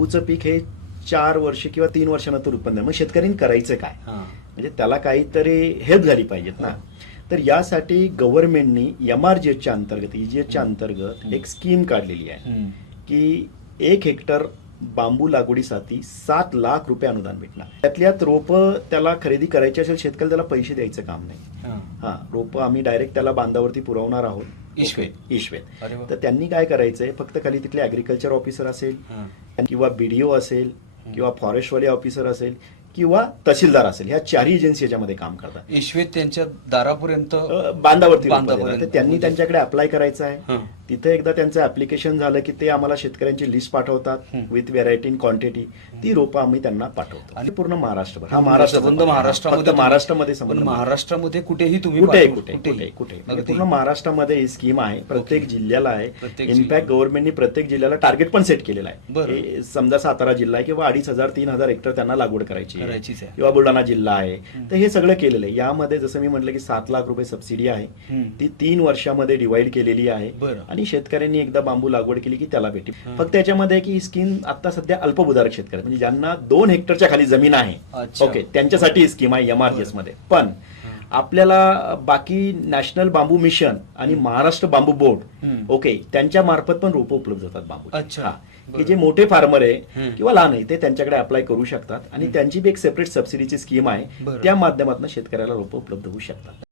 बांबूचं पीक हे चार वर्ष किंवा तीन वर्षानंतर उत्पन्न आहे. मग शेतकऱ्यांनी करायचं काय. म्हणजे त्याला काहीतरी हेल्प झाली पाहिजेत ना तर यासाठी गव्हर्नमेंटनी एम आर जी एचच्या अंतर्गत ईजीएचच्या अंतर्गत एक स्कीम काढलेली आहे. की एक हेक्टर बांबू लागवडीसाठी सात लाख रुपये अनुदान भेटणार त्यातल्यात रोपं त्याला खरेदी करायची असेल शेतकऱ्याला त्याला पैसे द्यायचं काम नाही हा. हा रोपं आम्ही डायरेक्ट त्याला बांधावरती पुरवणार आहोत इशवेत. इशवेत. तर त्यांनी काय करायचंय फक्त खाली तिथले ऍग्रिकल्चर ऑफिसर असेल. किंवा बीडीओ असेल किंवा फॉरेस्टवाले ऑफिसर असेल किंवा तहसीलदार असेल. ह्या चारही एजन्सी याच्यामध्ये काम करतात. ईश्वेत त्यांच्या दारापर्यंत बांधावरती बांधापर्यंत. त्यांनी त्यांच्याकडे अप्लाय करायचं आहे. तिथे एकदा त्यांचं ऍप्लिकेशन झालं की ते आम्हाला शेतकऱ्यांची लिस्ट पाठवतात. विथ व्हेरायटी इन क्वांटिटी ती रोपं आम्ही त्यांना पाठवतो. आणि पूर्ण महाराष्ट्रभर. हा महाराष्ट्र संबंध महाराष्ट्रामध्ये महाराष्ट्रामध्ये संबंध महाराष्ट्रामध्ये कुठेही तुम्ही कुठे कुठे. कुठे म्हणजे. पूर्ण महाराष्ट्रामध्ये ही स्कीम आहे. प्रत्येक. जिल्ह्याला आहे. इनफॅक्ट. गव्हर्नमेंटनी प्रत्येक जिल्ह्याला टार्गेट पण सेट केलेला आहे. समजा सातारा जिल्हा आहे किंवा अडीच हजार तीन हजार हेक्टर त्यांना लागवड करायची आहे. करायचीच आहे. किंवा बुलढाणा जिल्हा आहे तर हे सगळं केलेलं आहे यामध्ये जसं मी म्हटलं की सात लाख रुपये सबसिडी आहे हम्म. ती तीन वर्षामध्ये डिवाइड केलेली आहे बरं. आणि शेतकऱ्यांनी एकदा बांबू लागवड केली की त्याला भेटेल हं. फक्त याच्यामध्ये की ही स्कीम आता सध्या अल्पभूधारक शेतकरी म्हणजे ज्यांना दोन हेक्टरच्या खाली जमीन आहे अच्छा. ओके त्यांच्यासाठी ही स्कीम आहे एमआरजीएसमध्ये पण आपल्याला बाकी नॅशनल बांबू मिशन आणि महाराष्ट्र बांबू बोर्ड. ओके त्यांच्या मार्फत पण रोपं उपलब्ध होतात बांबू अच्छा. की. जे मोठे फार्मर आहे. किंवा लहान आहे ते त्यांच्याकडे अप्लाय करू शकतात आणि त्यांची बी एक सेपरेट सबसिडीची स्कीम आहे. त्या माध्यमातून शेतकऱ्याला रोपं उपलब्ध होऊ शकतात